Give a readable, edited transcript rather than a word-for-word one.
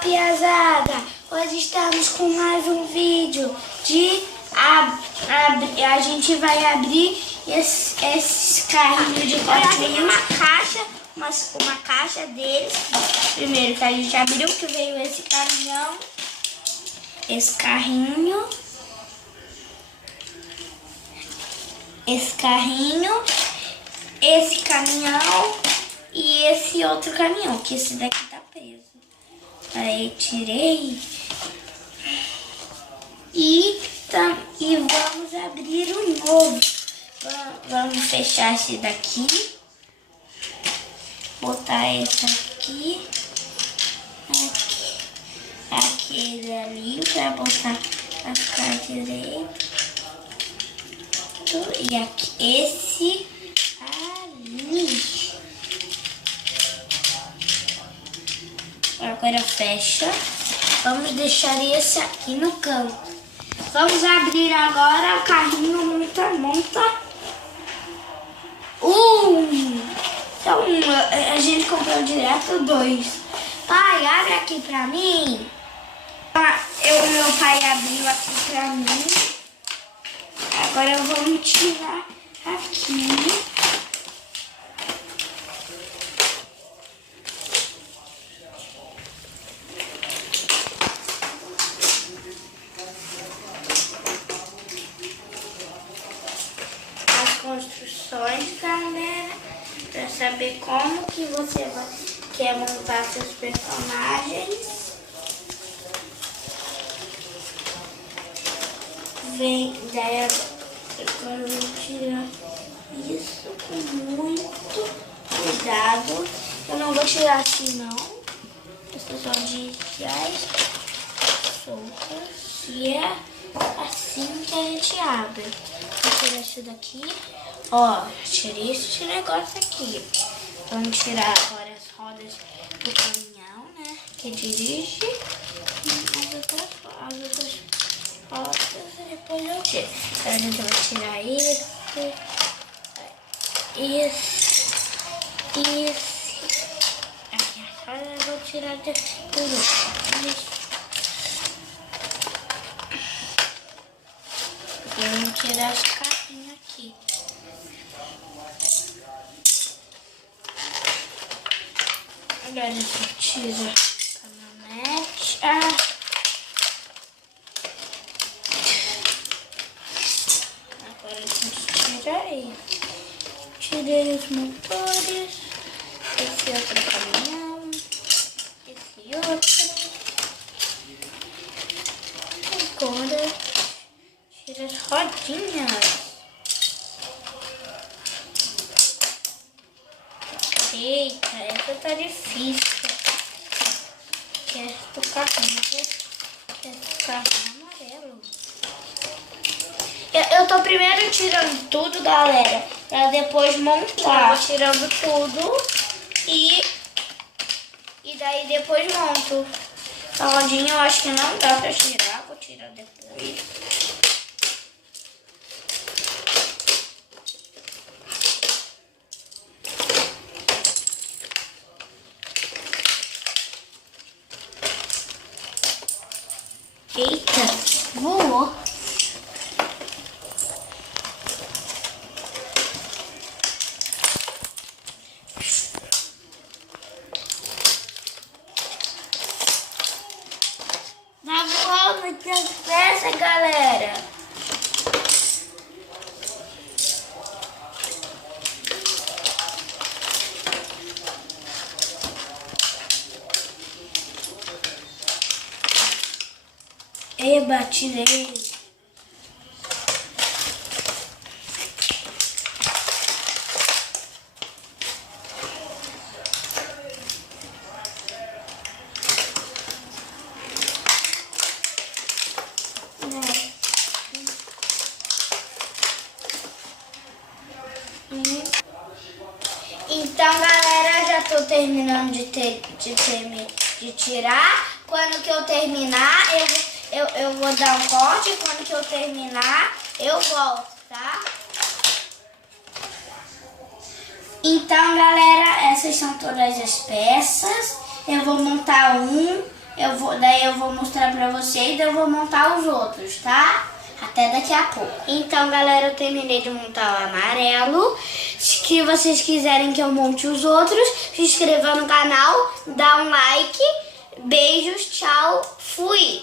piazada, hoje estamos com mais um vídeo de a gente vai abrir esse carrinho de carrinhos, uma caixa deles. Primeiro que a gente abriu, que veio esse caminhão, esse carrinho, esse caminhão e esse outro caminhão, que esse daqui tá preso. Aí tirei e vamos abrir o novo. Vamos fechar esse daqui, botar esse aqui, aquele ali para botar pra ficar direito, e aqui esse ali. Agora fecha. Vamos deixar esse aqui no canto. Vamos abrir agora o carrinho monta. Então, a gente comprou direto 2. Pai, abre aqui pra mim. Meu pai abriu aqui pra mim. Agora eu vou me tirar aqui. Construções, galera, para saber como que você quer montar seus personagens. Daí agora eu vou tirar isso com muito cuidado. Eu não vou tirar assim não, essas ondinhas soltas, e é assim que a gente abre. Vou tirar isso daqui. Ó, tirei esse negócio aqui. Vamos tirar agora as rodas do caminhão, né? Que dirige. As outras rodas, depois eu tiro. Agora a gente vai tirar esse. Aqui as rodas eu vou tirar tudo. Vamos tirar as capinhas aqui. Agora a gente tira a caminhonete. Agora a gente tira isso. Tirei os motores. Esse outro caminhão. Esse outro. Agora tira as rodinhas. Eita, essa tá difícil. Quer do carrinho amarelo. Eu tô primeiro tirando tudo, galera, pra depois montar. Eu vou tirando tudo e daí depois monto. A rodinha eu acho que não dá pra tirar, vou tirar depois. Eita, voou. Tá voando aqui as peças, galera. Eba, tirei. Então, galera, já tô terminando de tirar. Quando que eu terminar, eu vou dar um corte. Quando que eu terminar, eu volto, tá? Então, galera, essas são todas as peças. Eu vou montar um daí eu vou mostrar pra vocês, eu vou montar os outros, tá? Até daqui a pouco. Então, galera, eu terminei de montar o amarelo. Se vocês quiserem que eu monte os outros, se inscreva no canal, dá um like. Beijos, tchau, fui!